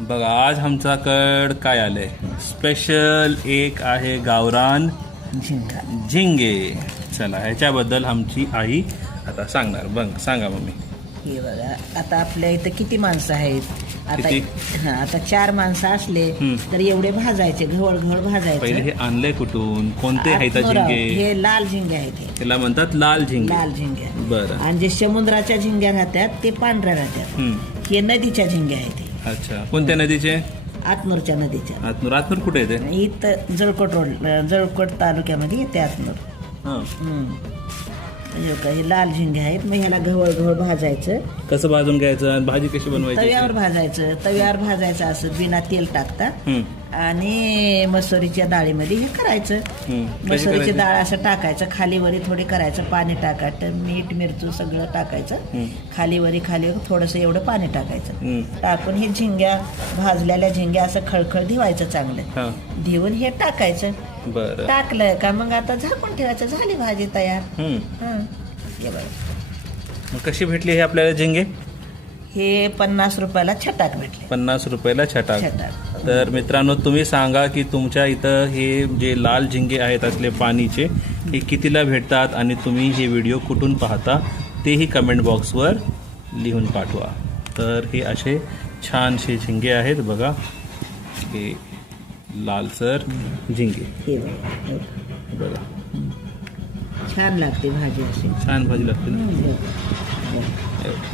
बघा आज आमच्याकडं काय आलंय स्पेशल एक आहे गावरान झिंगा. झिंगे. चला ह्याच्याबद्दल आमची आई आता सांगणार. बघ सांगा मम्मी. हे बघा आता आपल्या इथं किती माणसं आहेत आता. किती? आता 4 माणसं असले तर एवढे भाजायचे, घवळ पहिले भाजायचे. हे आणलंय कुठून, कोणते आहेत आत्मोराव. झिंगे? हे लाल झिंगे आहेत. हे त्याला म्हणतात लाल झिंगे. लाल झिंगे. बरं. आणि जे समुद्राच्या झिंग्या राहतात ते पांढऱ्या राहतात. हे नदीच्या झिंग्या आहेत. हे अच्छा, कोणत्या नदीचे? आतनूरच्या नदीच्या. आतनूर. आतनूर कुठे येते? इथं जळकोट रोड, जळकोट तालुक्यामध्ये येते आतनूर. हे लाल झिंगे आहेत. मग ह्याला घवळ भाजायचं. कसं भाजून घ्यायचं आणि भाजी कशी बनवायची? तव्यावर भाजायचं. तव्यावर भाजायचं असं बिना तेल टाकता. आणि मसुरीच्या डाळीमध्ये हे करायचं. मसुरीची डाळ असं टाकायचं, खालीवरी थोडी करायचं, पाणी टाकायचं, मीठ मिरचू सगळं टाकायचं. खालीवरी थोडंसं एवढं पाणी टाकायचं. टाकून हे झिंग्या, भाजलेल्या झिंग्या असं खळखळ धुवायचं चांगलं. धुवून हे टाकायचं. बरं. टाकलं का मग आता झाकून ठेवायचं. झाली भाजी तयार. हे बघा. मग कशी भेटली हे आपल्याला झिंगे? हे 50 रुपयाला छटाक भेटले. 50 रुपयाला छटाक. छटाक. तर मित्रांनो तुम्ही सांगा की तुमच्या इथं हे जे लाल झिंगे आहेत असले पाणीचे हे कितीला भेटतात आणि तुम्ही हे व्हिडिओ कुठून पाहता तेही कमेंट बॉक्सवर लिहून पाठवा. तर हे असे छानसे झिंगे आहेत बघा. हे लालसर झिंगे हे बघा. बघा. छान लागते भाजी अशी. छान भाजी लागते ना. बघा.